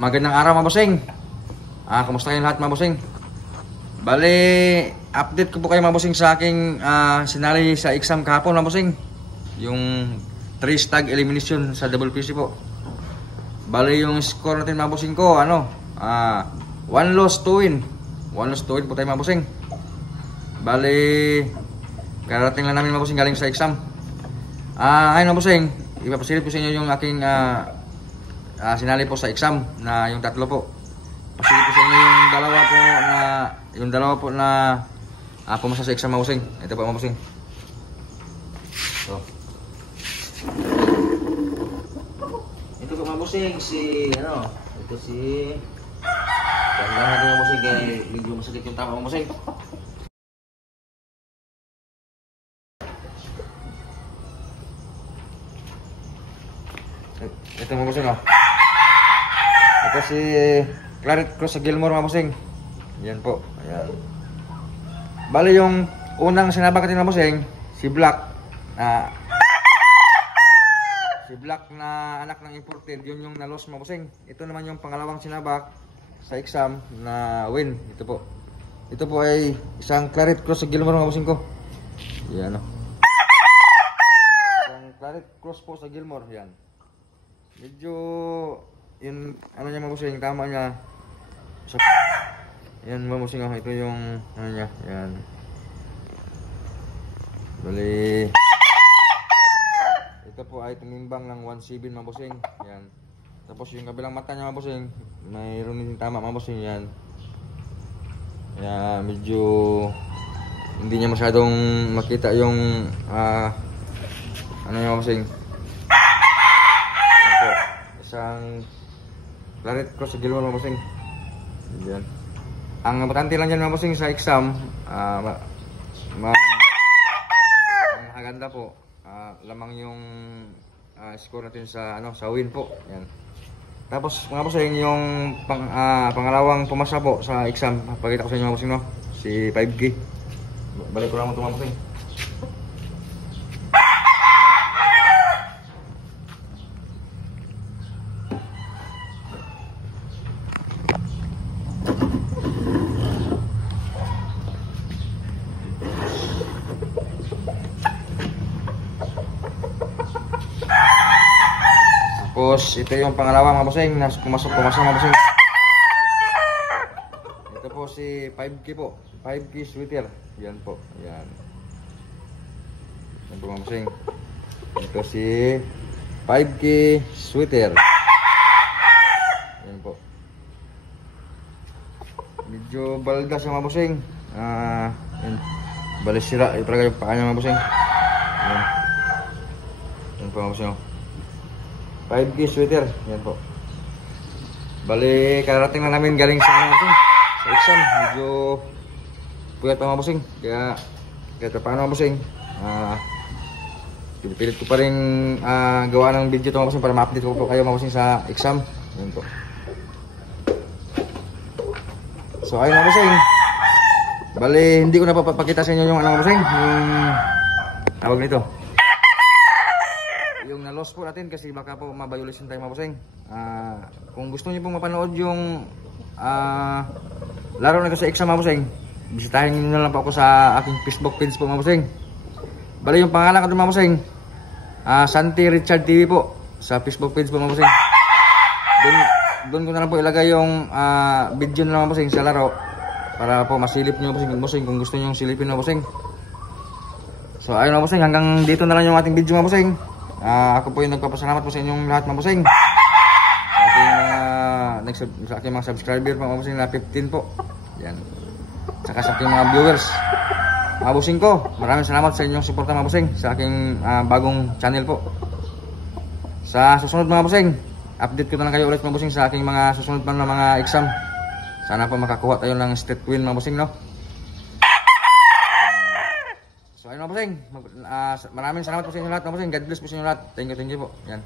Magandang araw mga bossing. Kumusta kayong lahat mga bossing? Bale, update ko po kayo mga bossing sa aking sinali sa exam kahapon mga bossing. Yung 3 stag elimination sa double PC po. Bale yung score natin mga bossing ko, 1 loss 2 win. 1 loss 2 win po tayo mga bossing. Bale, karating lang namin mga bossing galing sa exam. Ngayon mga bossing, ipapasilip ko sa inyo yung aking sinali po sa exam na yung 3 po. Pasilip ko sa inyo yung dalawa po na pumasa sa exam mga bossing. Ito po mga bossing. So. Ito po mga bossing ito si ganda natin mga bossing kaya medyo masakit yung tama mga bossing. Ito mga bossing ito si Claret Cruz sa Gilmore mga bossing. Yan po. Ayan. Bali yung unang sinabak natin mga bossing, si Black na anak ng imported, yun yung na-loss mga bossing. Ito naman yung pangalawang sinabak sa exam na win. Ito po. Ito po ay isang Claret Cruz sa Gilmore mga bossing ko. Yan isang Claret Cruz po sa Gilmore. Yan. Medyo yun niya mga bossing, tama niya. Yan mga bossing, ito yung niya. Yan. Bali ito po ay tumimbang ng 1.7 mga bossing. Yan. Tapos yung kabilang mata niya mga bossing, mayroon din tama mga bossing. Yan. Kaya medyo hindi niya masyadong makita yung mga bossing. Ito, isang Claret Cruz sa Gilmore mga bossing. Yan. Ang importante lang dyan mga bossing sa exam, maganda po, lamang yung score natin sa sa win po. Yan. Tapos mga bossing, yung pangalawang pumasa po sa exam, pakita ko sa inyo mga bossing, si 5K. Balik ko lang ito mga bossing. Tapos ito yung pangalawa mga bossing na pumasa mga bossing. Ito po si 5K po, 5K sweater. Yan po, yan. Yan po mga bossing. Ito si 5K sweater. Yan po. Medyo balda siya mga bossing. Yan. Bali sira talaga yung paa niya mga bossing. Yan. Yan po mga bossing. 5K sweater, yan po. Bali, kararating lang namin galing sa sa exam. Medyo puyat pa mga bossing. Kaya paano mga bossing, pilit ko pa rin gawa ng video ito mga bossing para ma-update ko po kayo mga bossing sa exam. Yan po. So ayun mga bossing. Bali, hindi ko na papakita sa inyo yung mga bossing, yung tawag nito. Yung na-loss po natin kasi baka po mabayulisin tayo mga bossing. Kung gusto niyo pong mapanood yung laro na ko sa exam mga bossing, bisitahin niyo na lang po ako sa aking Facebook page po mga bossing. Bali yung pangalan ko doon mga bossing, Santi Richard TV po sa Facebook page po mga bossing. Doon ko na lang po ilagay yung video na lang mga bossing sa laro para po masilip niyo mga bossing kung gusto niyo silipin mga bossing. So ayun mga bossing, hanggang dito na lang yung ating video mga bossing. Ako po yung nagpapasalamat po sa inyong lahat mga bossing. Sa aking mga subscriber mga bossing na 15 po. Yan. Saka sa aking mga viewers. Mga bossing ko, maraming salamat sa inyong suporta mga bossing sa aking bagong channel po. Sa susunod mga bossing, update ko na lang kayo ulit mga bossing sa aking mga susunod pa na mga exam. Sana po makakuha tayo ng state win mga bossing, no? So ayun mga bossing, maraming salamat po sa inyo lahat mga bossing. God bless po sa inyo lahat. Thank you po. Yan.